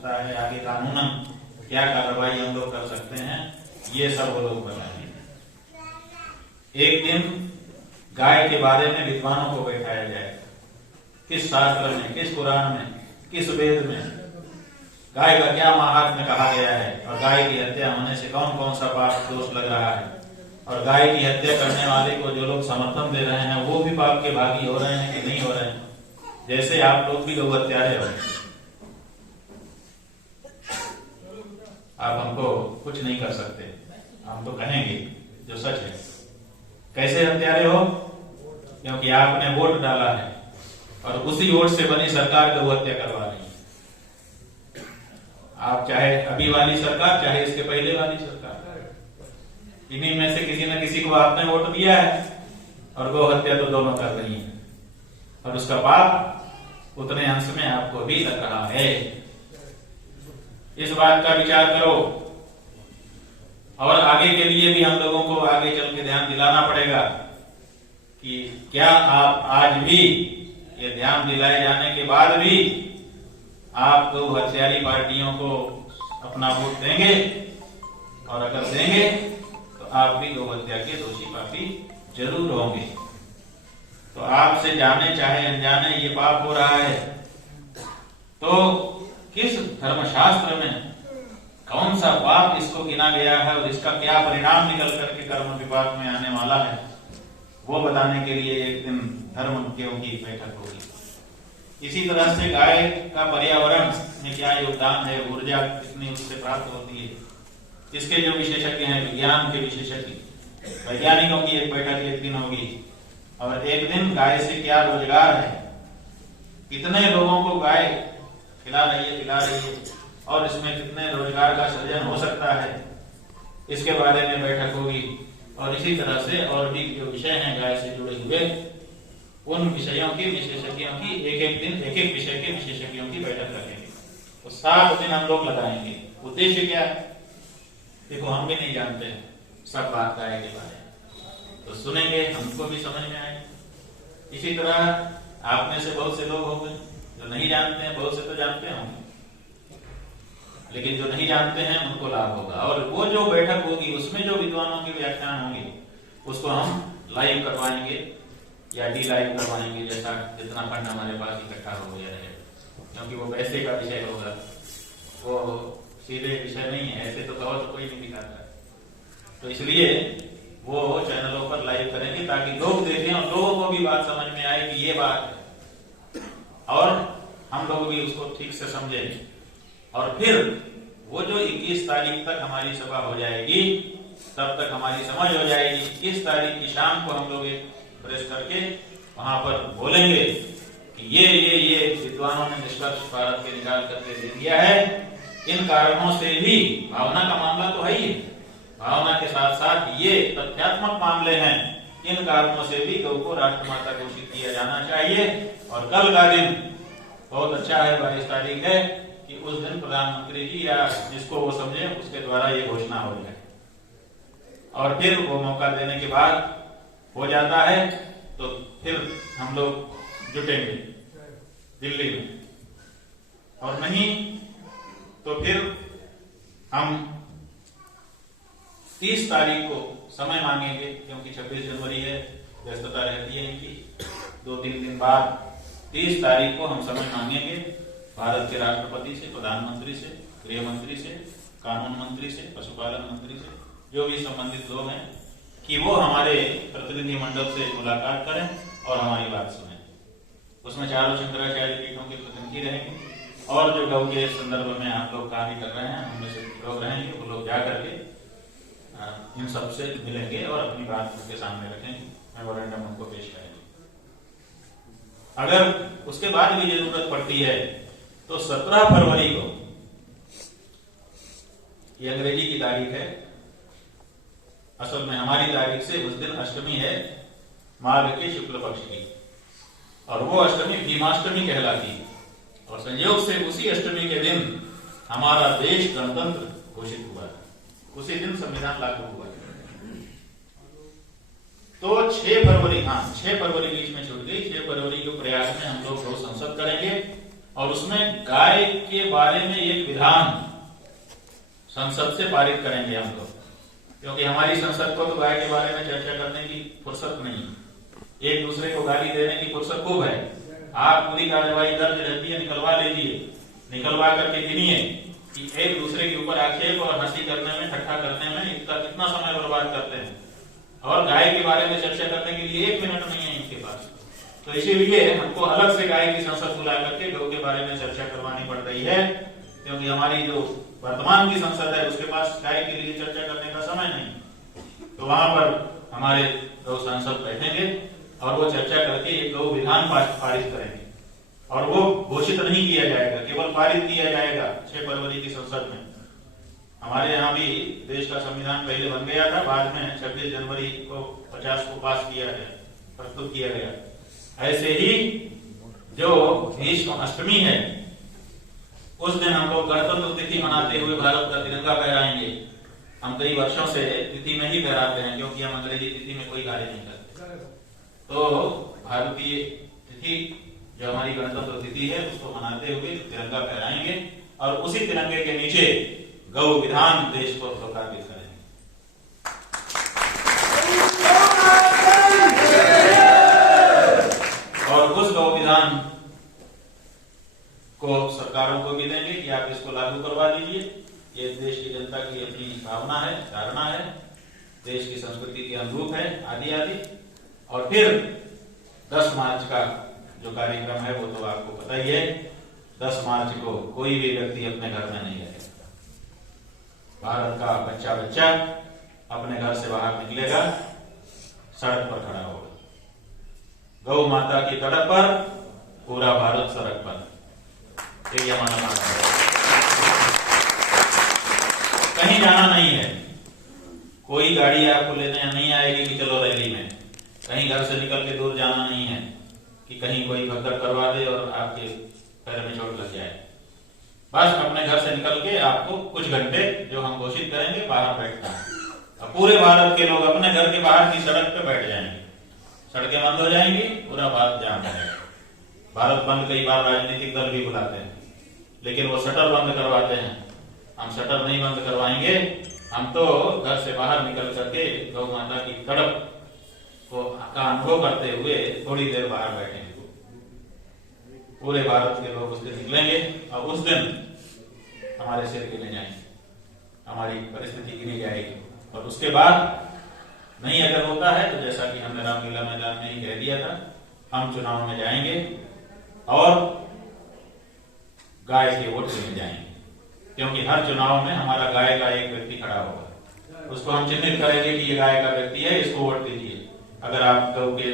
सकता है, आगे कानूनन क्या कार्रवाई हम लोग कर सकते हैं, ये सब वो लोग बताएंगे। एक दिन गाय के बारे में विद्वानों को बैठाया जाए, किस शास्त्र में, किस कुरान में, किस वेद में गाय का क्या महात्म्य कहा गया है, और गाय की हत्या होने से कौन कौन सा पाप दोष लग रहा है, और गाय की हत्या करने वाले को जो लोग समर्थन दे रहे हैं वो भी पाप के भागी हो रहे हैं कि नहीं हो रहे हैं। जैसे आप लोग भी लोग हत्यारे हो, आप हमको कुछ नहीं कर सकते, हम तो कहेंगे जो सच है। कैसे हत्यारे हो? क्योंकि आपने वोट डाला है और उसी वोट से बनी सरकार को हत्या करवा रही है। आप चाहे अभी वाली सरकार, चाहे इसके पहले वाली सरकार, इन्हीं में से किसी न किसी को आपने वोट दिया है और गौ हत्या तो दोनों कर रही है, और उसका पाप उतने अंश में आपको भी लग रहा है। इस बात का विचार करो, और आगे के लिए भी हम लोगों को आगे चल के ध्यान दिलाना पड़ेगा कि क्या आप आज भी, ये ध्यान दिलाए जाने के बाद भी, आप गौ हत्यारी पार्टियों को अपना वोट देंगे, और अगर देंगे तो आप भी गौ हत्या के दोषी पापी जरूर होंगे। तो आपसे जाने चाहे अनजाने ये पाप हो रहा है, तो किस धर्मशास्त्र में कौन सा पाप इसको गिना गया है और इसका क्या परिणाम निकल करके कर्म विपाक में आने वाला है, वो बताने के लिए एक दिन धर्म की बैठक होगी। इसी तरह से गाय का पर्यावरण में क्या योगदान है, ऊर्जा कितनी उससे प्राप्त होती है, इसके जो विशेषज्ञ हैं, विज्ञान के विशेषज्ञ, वैज्ञानिकों की एक बैठक एक दिन होगी। और एक दिन गाय से क्या रोजगार है, कितने लोगों को गाय खिला रही है, और इसमें कितने रोजगार का सृजन हो सकता है, इसके बारे में बैठक होगी। और इसी तरह से और भी जो विषय हैं गाय से जुड़े हुए, उन विषयों की, विशेषज्ञों की, एक एक दिन एक एक विषय के विशेषज्ञों की बैठक रखेंगे। तो 7 दिन हम लोग लगाएंगे। उद्देश्य क्या है? देखो, हम भी नहीं जानते हैं सब बात गाय के बारे में, तो सुनेंगे, हमको भी समझ में आएगी। इसी तरह आप में से बहुत से लोग होंगे जो नहीं जानते हैं, बहुत से तो जानते होंगे, लेकिन जो नहीं जानते हैं उनको लाभ होगा। और वो जो बैठक होगी उसमें जो विद्वानों के व्याख्यान होंगे उसको हम लाइव करवाएंगे या डी लाइव करवाएंगे, जैसा जितना फंड हमारे पास इकट्ठा हो गया है, क्योंकि वो पैसे का विषय होगा, वो सीधे विषय नहीं है, ऐसे तो कहो तो कोई नहीं दिखाता। तो इसलिए वो चैनलों पर लाइव करेंगे ताकि लोग देखें और लोगों को भी बात समझ में आए कि ये बात है, और हम लोग भी उसको ठीक से समझें। और फिर वो जो 21 तारीख तक हमारी सभा हो जाएगी, तब तक हमारी समझ हो जाएगी। 21 तारीख की शाम को हम लोग एक प्रेस करके वहां पर बोलेंगे कि ये विद्वानों ने निष्कर्ष भारत के निकाल करके दे दिया है। इन कारणों से भी, भावना का मामला तो है ही, भावना के साथ साथ ये तथ्यात्मक मामले हैं, इन कारणों से भी गौ को राष्ट्रमाता घोषित किया जाना चाहिए। और कल का दिन बहुत अच्छा है, 22 तारीख है, कि उस दिन प्रधानमंत्री जी या जिसको वो समझे उसके द्वारा ये घोषणा हो जाए। और फिर वो मौका देने के बाद हो जाता है तो फिर हम लोग जुटेंगे दिल्ली में, और नहीं तो फिर हम 30 तारीख को समय मांगेंगे, क्योंकि 26 जनवरी है, व्यस्तता रहती है इनकी। 2-3 दिन बाद 30 तारीख को हम समय मांगेंगे भारत के राष्ट्रपति से, प्रधानमंत्री से, गृह मंत्री से, कानून मंत्री से, पशुपालन मंत्री से, जो भी संबंधित लोग हैं, कि वो हमारे प्रतिनिधि मंडल से मुलाकात करें और हमारी बात सुने। उसमें चारों शंकराचार्य पीठों के प्रतिनिधि रहेंगे, और जो गौ के संदर्भ में आप लोग कार्य कर रहे हैं उनमें से लोग रहेंगे, वो लोग जा करके इन सबसे मिलेंगे और अपनी बात उनके सामने रखेंगे, मेमोरेंडम उनको पेश करेंगे। अगर उसके बाद भी जरूरत पड़ती है तो 17 फरवरी को, ये अंग्रेजी की तारीख है, असल में हमारी तारीख से उस दिन अष्टमी है, माघ के शुक्ल पक्ष की, और वो अष्टमी भीमाष्टमी कहलाती है। और संयोग से उसी अष्टमी के दिन हमारा देश गणतंत्र घोषित हुआ है, उसी दिन संविधान लागू हुआ है। तो 6 फरवरी, 6 फरवरी बीच में छूट गई, 6 फरवरी को प्रयाग में हम लोग संसद करेंगे और उसमें गाय के बारे में एक विधान संसद से पारित करेंगे हम लोग, क्योंकि हमारी संसद को तो गाय के बारे में चर्चा करने की फुर्सत नहीं, एक दूसरे को गाली देने की फुर्सत खूब है। आप पूरी कार्यवाही दर्ज रहती है, निकलवा लीजिए, निकलवा करके गिनिए कि एक दूसरे के ऊपर आक्षेप और हंसी करने में, ठट्ठा करने में इसका कितना समय बर्बाद करते हैं, और गाय के बारे में चर्चा करने के लिए 1 मिनट नहीं है इनके पास। तो इसीलिए हमको अलग से गाय की संसद बुला करके गौ के बारे में चर्चा करवानी पड़ रही है, क्योंकि हमारी जो वर्तमान की संसद है उसके पास गाय के लिए चर्चा करने का समय नहीं। तो वहां पर हमारे गौ सांसद बैठेंगे और वो चर्चा करके एक गौ विधान पारित करेंगे, और वो घोषित नहीं किया जाएगा, केवल पारित किया जाएगा 6 फरवरी की संसद में। हमारे यहाँ भी देश का संविधान पहले बन गया था, बाद में 26 जनवरी को 50 को पास किया गया, प्रस्तुत किया गया। ऐसे ही जो भीष्म अष्टमी है उस दिन हम लोग गणतंत्र तिथि मनाते हुए भारत का तिरंगा फहराएंगे। हम कई वर्षों से तिथि में ही फहराते हैं, क्योंकि हम अंग्रेजी तिथि में कोई कार्य नहीं करते। तो भारतीय तिथि जो हमारी गणतंत्र तिथि है उसको मनाते हुए तिरंगा फहराएंगे, और उसी तिरंगे के नीचे गौ विधान देश को लोकार्पित करेंगे। और उस गौ विधान को सरकारों को भी देंगे कि आप इसको लागू करवा दीजिए। ये देश की जनता की अपनी भावना है, धारणा है, देश की संस्कृति के अनुरूप है, आदि आदि। और फिर 10 मार्च का जो कार्यक्रम है वो तो आपको पता ही है। 10 मार्च को कोई भी व्यक्ति अपने घर में नहीं रहेगा। भारत का बच्चा बच्चा अपने घर से बाहर निकलेगा, सड़क पर खड़ा होगा। गौ माता की तड़प पर पूरा भारत सड़क पर, ये हमारा मानना है। कहीं जाना नहीं है, कोई गाड़ी आपको लेने नहीं आएगी कि चलो रैली में। कहीं घर से निकल के दूर जाना नहीं है कि कहीं कोई भगदड़ करवा दे और आपके पैर में चोट लग जाए। बस अपने घर से निकल के आपको कुछ घंटे जो हम घोषित करेंगे बाहर बैठना है। अब पूरे भारत के लोग अपने घर के बाहर की सड़क पे बैठ जाएंगे, सड़कें बंद हो जाएंगी, पूरा भारत जाम रहेगा। भारत बंद कई बार राजनीतिक दल भी बुलाते हैं, लेकिन वो शटर बंद करवाते हैं। हम शटर नहीं बंद करवाएंगे, हम तो घर से बाहर निकल करके गौ माता की तड़प को का अनुभव करते हुए थोड़ी देर बाहर बैठेंगे। पूरे भारत के लोग उस दिन निकलेंगे और उस दिन हमारे सिर गिने जाएंगे, हमारी परिस्थिति गिनी जाएगी। और उसके बाद नहीं अगर होता है तो जैसा कि हमने रामलीला मैदान में ही कह दिया था, हम चुनाव में जाएंगे और गाय के वोट लेने जाएंगे, क्योंकि हर चुनाव में हमारा गाय का एक व्यक्ति खड़ा होगा। उसको हम चिन्हित करेंगे कि ये गाय का व्यक्ति है, इसको वोट दीजिए। अगर आप गौ के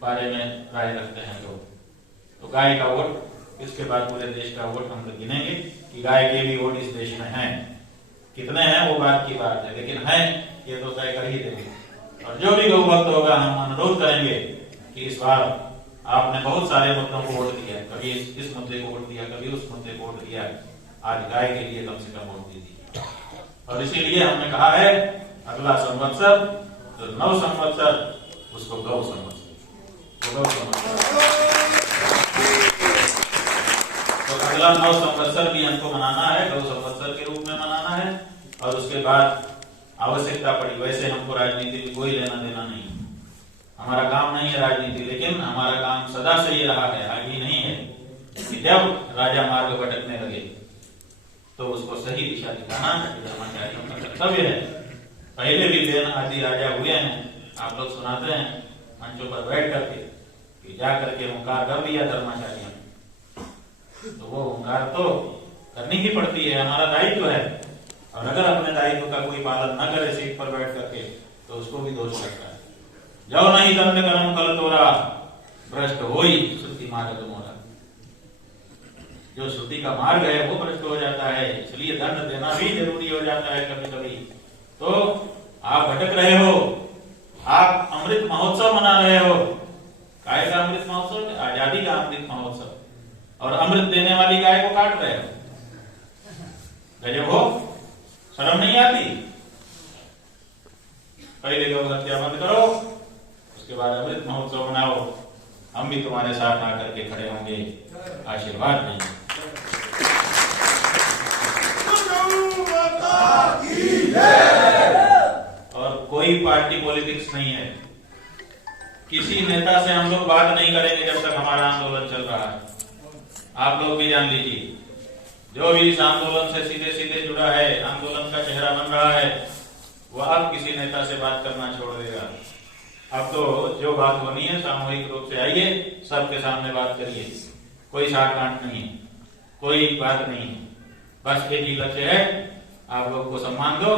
बारे में राय रखते हैं तो गाय का वोट, इसके बाद पूरे देश का वोट हम लोग गिनेंगे कि गाय के भी वोट इस देश में हैं। कितने हैं वो बात की बात है, लेकिन हैं ये तो तय कर ही देंगे। और जो भी गौ भक्त होगा हम अनुरोध करेंगे कि इस बार आपने बहुत सारे मुद्दों को वोट दिया, कभी इस मुद्दे को वोट दिया, कभी उस मुद्दे को वोट दिया, आज गाय के लिए कम से कम वोट दीजिए। और इसीलिए हमने कहा है अगला संवत्सर जो 9 संवत्सर उसको गौ संवत्सर, तो अगला 9 संवत्सर भी हमको मनाना है, गौ संवत्सर के रूप में मनाना है। और उसके बाद आवश्यकता पड़ी, वैसे हमको राजनीति में कोई लेना देना नहीं, हमारा काम नहीं है राजनीति, लेकिन हमारा काम सदा से ये रहा है, आज ही नहीं है, कि जब राजा मार्ग भटकने लगे तो उसको सही दिशा दिखाना धर्माचार्यों का कर्तव्य है। पहले भी देन आदि राजा हुए हैं, आप लोग सुनाते हैं मंचों पर बैठ करके कि जा करके हुंकार कर दिया धर्माचार्यों ने, तो वो हुंकार तो करनी ही पड़ती है, हमारा दायित्व है। और अगर अपने दायित्व का कोई पालन न करे सीट पर बैठ करके तो उसको भी दोष लगता है। जो नहीं दंड कर्म कल तोरा भ्रष्ट होई श्रुति मार्ग मोरा, जो श्रुति का मार्ग है वो भ्रष्ट हो जाता है, इसलिए दंड देना भी जरूरी हो जाता है कभी कभी। तो आप भटक रहे हो, आप अमृत महोत्सव मना रहे हो, गाय का अमृत महोत्सव, आजादी का अमृत महोत्सव, और अमृत देने वाली गाय को काट रहे हो। गजब हो, शर्म नहीं आती? पहले गौ हत्या बंद करो, उसके बाद अमृत महोत्सव मनाओ, हम भी तुम्हारे साथ आकर के खड़े होंगे, आशीर्वाद देंगे। पॉलिटिक्स नहीं है। किसी नेता से हम लोग बात नहीं करेंगे जब तक हमारा आंदोलन चल रहा है। आप लोग भी जान लीजिए, जो भी इस आंदोलन से सीधे सीधे जुड़ा है, आंदोलन का चेहरा बन रहा है, वह अब किसी नेता से बात करना छोड़ देगा। अब तो जो बात होनी है सामूहिक रूप से आइए, सबके सामने बात करिए, कोई साठगांठ नहीं, कोई बात नहीं, बस एक ही लक्ष्य है, आप लोग को सम्मान दो,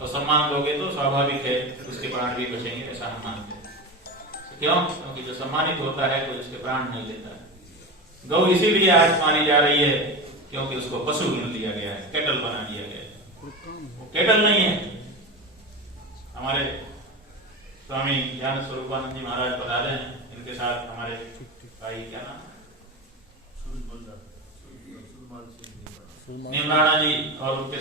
और सम्मान दोगे तो स्वाभाविक है उसके प्राण भी बचेंगे, ऐसा हम मानते हैं। क्यों? क्योंकि जो सम्मानित होता है तो उसके प्राण नहीं लेता है। गौ इसीलिए आज मारी जा रही है क्योंकि उसको पशु गिन लिया गया है, केटल बना दिया गया है। वो केटल नहीं है। हमारे स्वामी ज्ञान स्वरूपानंद जी महाराज बता रहे हैं, इनके साथ हमारे भाई क्या नाम नीम राणा जी और उनके